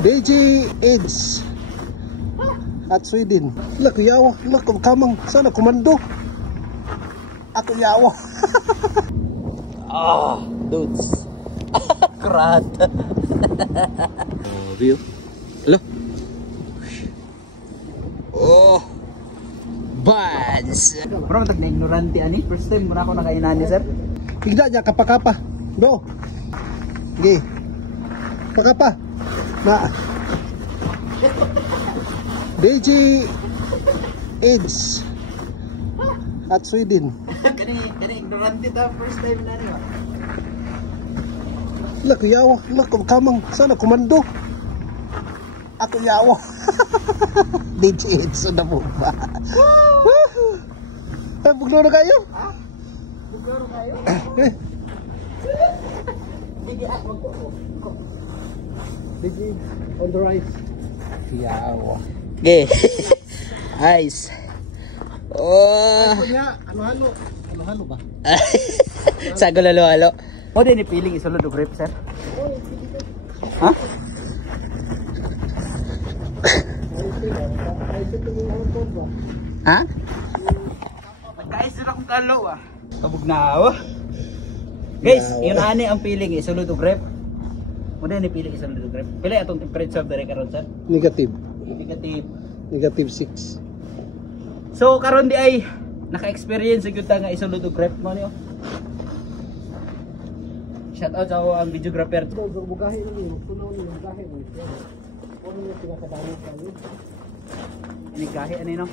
DJ Eds at Sweden. Lako yawa, lako kamang sana komando. Ako yawa. Dudes. Krat. View. Hello. Buds. Bro, matag na ignorante ani. First time muna ako nakainani, sir. Higda niya kapakapa. Bro. Okay. Pakapa. Na. DJ Eds at Sweden. Kani ignorante ta first time na niyo. Lako yawa, lako kamang sana komando. Ako yawa. DJ Eds na mo ba? Ay, buglo na kayo? Ha? Buglo na kayo? Hindi ako magko. DJ on the right. Yawa. Okay. Ice. Ano halo ba? Sago lalo-halo. Mo din ipiling isulod og grip, sir. Ha? Ha? Guys, na akong kalo ah. Kabog na ako. Guys, yun ani ang piling isulod og grip. Mo din ipiling isulod og grip. Pila atong temperature dire karon, sir? Negative. Negative 6. So karon di ay naka-experience gyud ta nga isulod og grip mo niyo. Shout out sa ang videographer. Bugahe ni puno ni bugahe ni. Puno ni pinakadami kayo. Ini gahi ani no.